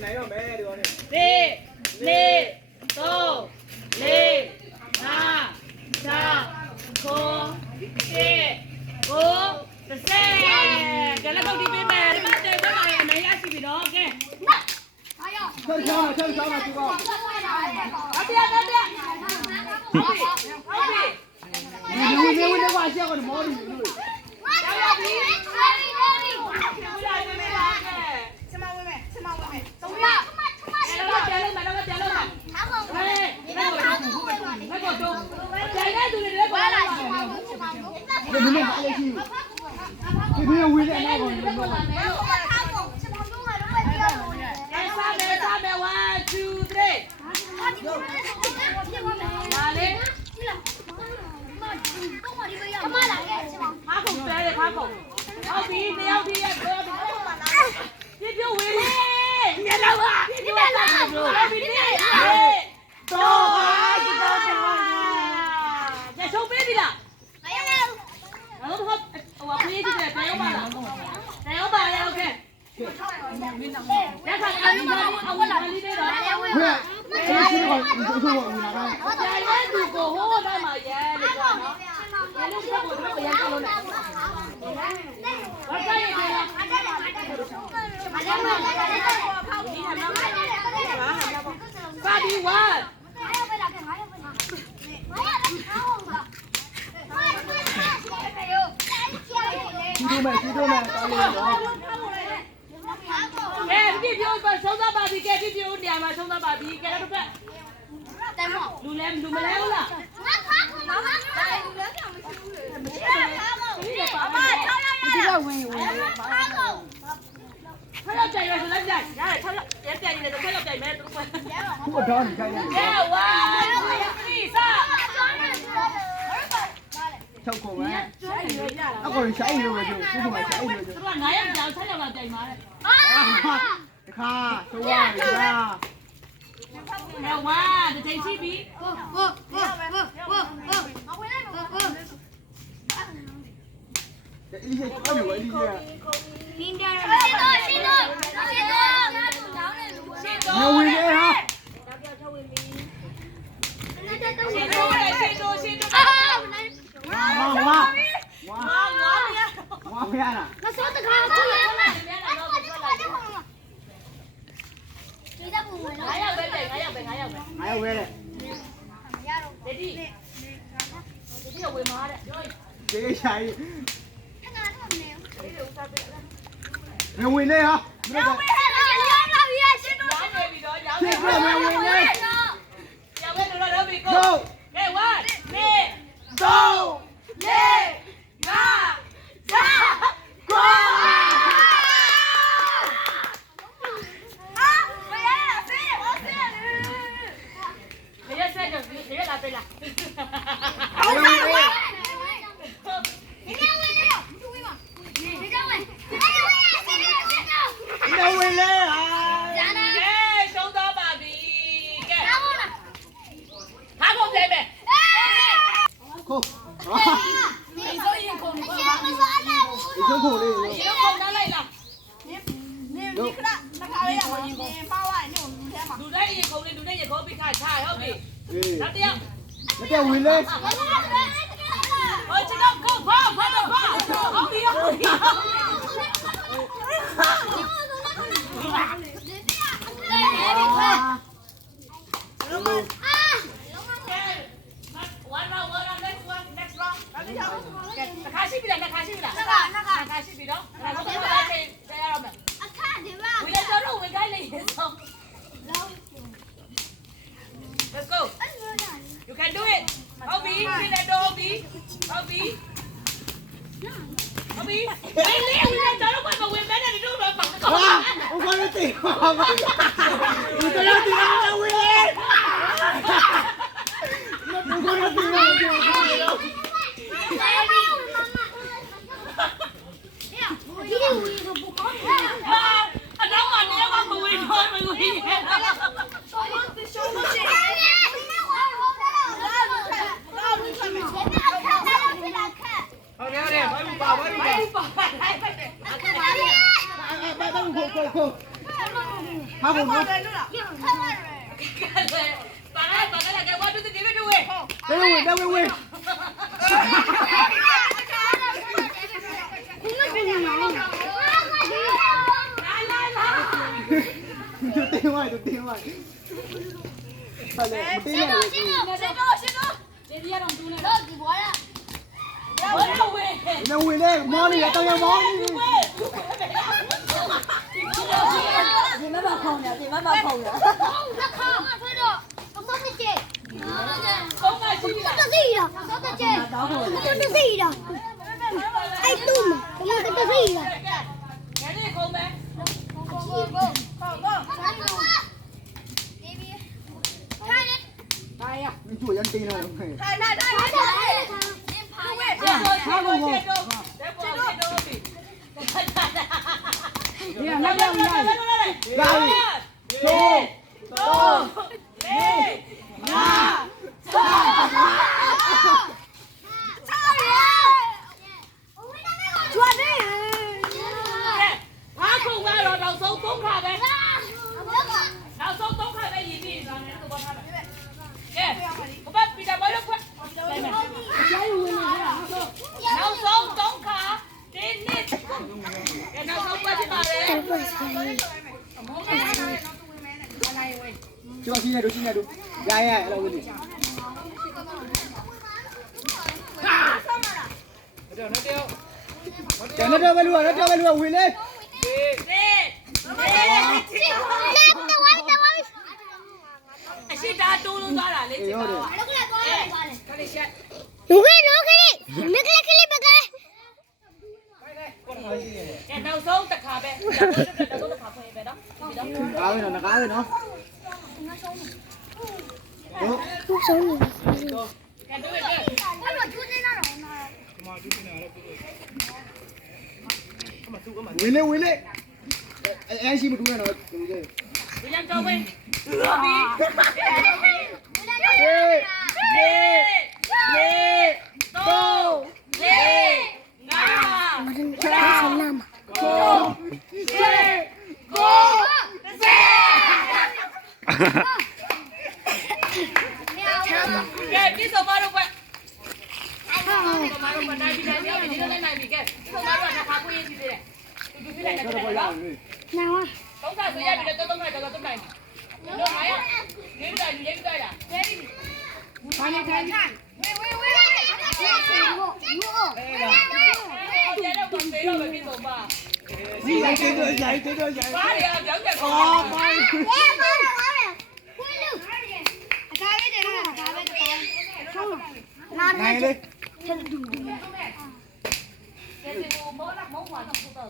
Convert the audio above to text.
này rồi mẹ được rồi. Đi, đi, tô, đi, na, cha, cô, đi, cô, xe. Cái là không đi bên mẹ, đi bắt đây, bắt này, này ra xí bị đó, ok. Chân sao mà chị con. Ở đây. Đi qua xe còn mò đi. Let's go. You can do it. Obi, clean that door, Obi. Obi. Obi. Wait, Leo, we can turn up, but we're better to do it. Không có cái tiền không? Người ta nói tiền đâu quý em? Không có cái tiền đâu. Anh nói mà nếu con mùi thôi, mùi gì hết. ဘူးနော် ပါကလာကဘာတူဒီဘက်တို့ဝဲ ဝေးသူတင်ဝိုင်းဟာလေမတင်နဲ့ နဝေလေမော်နီရတော့ရမော်နီ ဒီမမဖုံးတယ်ဒီမမဖုံးတယ် ကောင်းပါရှိလား တောင်းဖို့ ငါလေးခုံးမယ် သူ့ရန်တင်လာတယ် ဟာကုန်ကုန်ပြီ ဒီကနောက်ရောက်လာလာချိုးတော့ငါခုံကတော့နောက်ဆုံး3ခါပဲနောက်ဆုံး3ခါပဲရည်ပြီးတော့လည်းတော့ထားမယ်ကဲဘတ်ပီတာဘောလို့ခွတ်နောက်ဆုံး3ခါဒီနှစ်ကဲနောက်ဆုံးပတ်ဖြစ်ပါတယ် ကျော်စီနေတို့စီနေတို့ရအဲ့လိုဝင်ကျန်တော့ဘယ်လိုဝင်လေ အရှိတာတိုးလုံးသွားတာလေချစ်တော့ခလေးရှက်ကဲနောက်ဆုံးတစ်ခါပဲနောက်ဆုံးတစ်ခါဖွင့်ပဲနော်ပြီးတော့ ကားဝင်တော့ကားဝင်နော်ဟုတ် ကဲတို့ရဲ့ ဝင်လေအဲရှိမတူနဲ့တော့ဒီ ဒီရန်တော်ဝင်ပြီး ဟေး ကဲဒီဆိုမတော့ကွမတော့မနိုင်ပြီနိုင်ပြီဒီလိုနဲ့နိုင်ပြီကဲဒီဆိုမတော့တစ်ခါခွင့်ရည်သေးတယ်သူပြလိုက်တယ်တော့တော့ခါဆိုရပြီတော့တော့ခါတော့တော့နိုင်လို့မရနေပြီနေပြီလားတယ်ပြီဘာနေထိုင်တယ်တော့ပေးတော့ပဲပြီးတော့ပါ ဒီလိုက်တဲ့တော့ရိုက်တဲ့တော့ရိုက် ဘာရအောင်ကြောက်ကြခေါ် အော်ပါ နိုင်လေ ကဲဒီမောလာမောဟွာတော့တော့